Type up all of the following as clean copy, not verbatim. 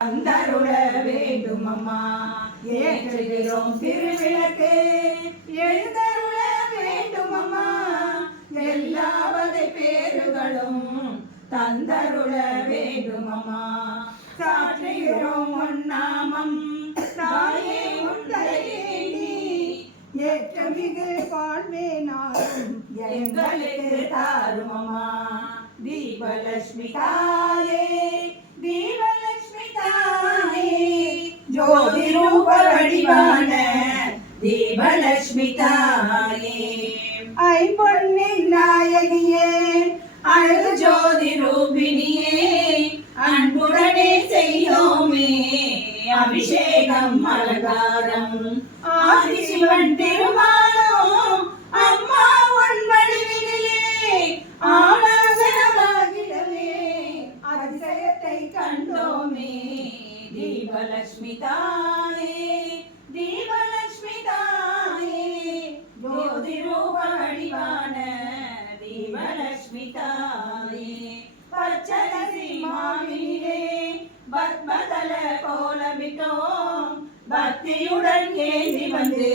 அந்தருள வேண்டும் அம்மா ஏற்றுகிறோம் திருவிளக்கு எழுந்தருள வேண்டும் அம்மா எல்லா வகை பேறுகளும் தந்தருள வேண்டும் அம்மா சாற்றுகிறோம் உன்னாமம் தாயே உன்னையேண்டி ஏற்றமிகு வாழ்வே நாளும் எங்களுக்கு தாரும் அம்மா தீபலட்சுமி தாயே தீபலட்சுமி தாயே ஜோதி ரூப வடிவான தீபலட்சுமி தாயே ஐம்பொன்னின் நாயகியே அழகு ஜோதி ரூபிணியே அன்புடனே செய்யோமே அபிஷேகம் அலங்காரம் ஆதிசிவன் திருமாலும் அம்மா உன் வடிவினிலே ஆனந்தமாகிடவே அதிசயத்தை கண்டோமே தீபலட்சுமி தாயே தீபலட்சுமி தாயே ஜோதி ரூப வடிவான தீபலட்சுமி தாயே பச்சரிசி மாவிலே பத்மதல கோலமிட்டோம் பக்தியுடன் ஏந்தி வந்து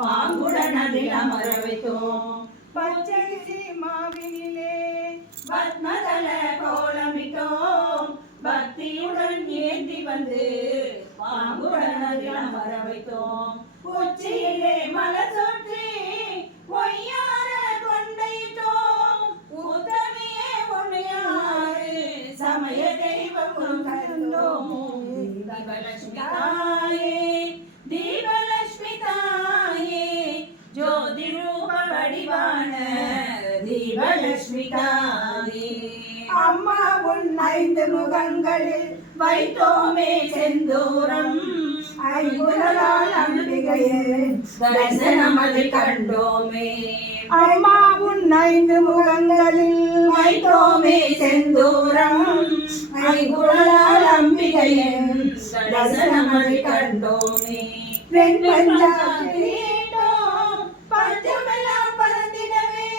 பாங்குடன் அதில் அமர வைத்தோம் பச்சரிசி மாவினிலே பத்மதல கோலமிட்டோம் பக்தியுடன் ஏந்தி வந்து பாங்குடன் அதில் அமர வைத்தோம் உச்சியிலே மலர் சொற்றி ஒய்யார கொண்டையிட்டோம் உத்தமியே ஒன்னையாறு சமய தெய்வம் கண்டோம் தீபலட்சுமி தாயே தீபலட்சுமி தாயே ஜோதி ரூப வடிவான தீபலட்சுமி தாயே அம்மா உன் 5 முகங்களில் வைத்தோமே செந்தூரம் ஐம்புலனால் அம்பிகையே தரிசனம் அதில் கண்டோமே அம்மா உன் 5 முகங்களில் வைத்தோமே செந்தூரம் ஐம்புலனால் அம்பிகையே தரிசனம் அதில் கண்டோமே பஞ்சமெல்லாம் பறந்திடவே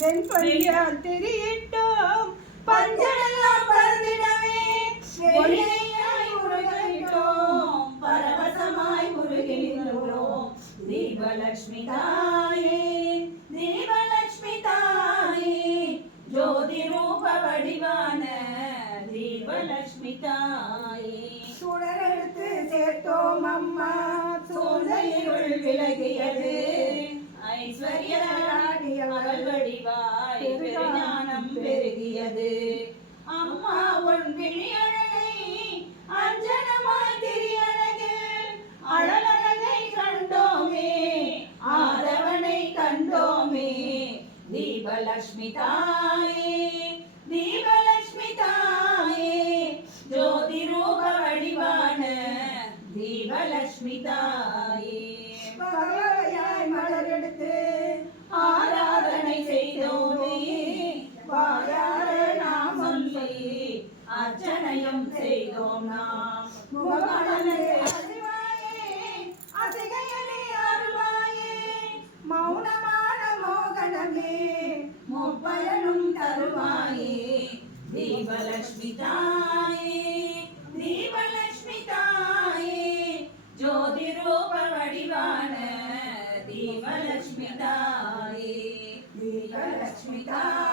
வெண்பொழியால் திரியிட்டோம் பஞ்சமெல்லாம் பறந்திடவே ஒளியாய் உருகிட்டோம் பரவசமாய் உருகின்றோம் தீபலட்சுமி தாயே தீபலட்சுமி தாயே ஜோதி ரூப வடிவான தீபலட்சுமி தாயே சுடரெடுத்து சேர்த்தோம் அம்மா சூழ்நிலையுள் விலகியது ஐஸ்வர்ய மகள் வடிவாய் பெருஞானம் பெருகியது அம்மா உன் விழி அழகை அஞ்சனமாய் திரியழகில் அழகழகை கண்டோமே ஆதவனை கண்டோமே தீபலட்சுமி தாயே தீபலட்சுமி தாயே ஜோதி ரூப வடிவான தீபலட்சுமி தாயே பகவாய் மலரெடுத்து ஆராதனை செய்தோமே வாயார நாம் சொல்லி அர்ச்சனையும் செய்தோம் நாம் முகமலனே அறிவாயே அசிகையனே அருள்வாயே மௌனமான மோகனமே முப்பயனும் தருவாயே தீபலட்சுமி தாயே தீபலட்சுமி தாயே ஜோதி ரூப வடிவான தீபலட்சுமி தாயே தீபலட்சுமி தாயே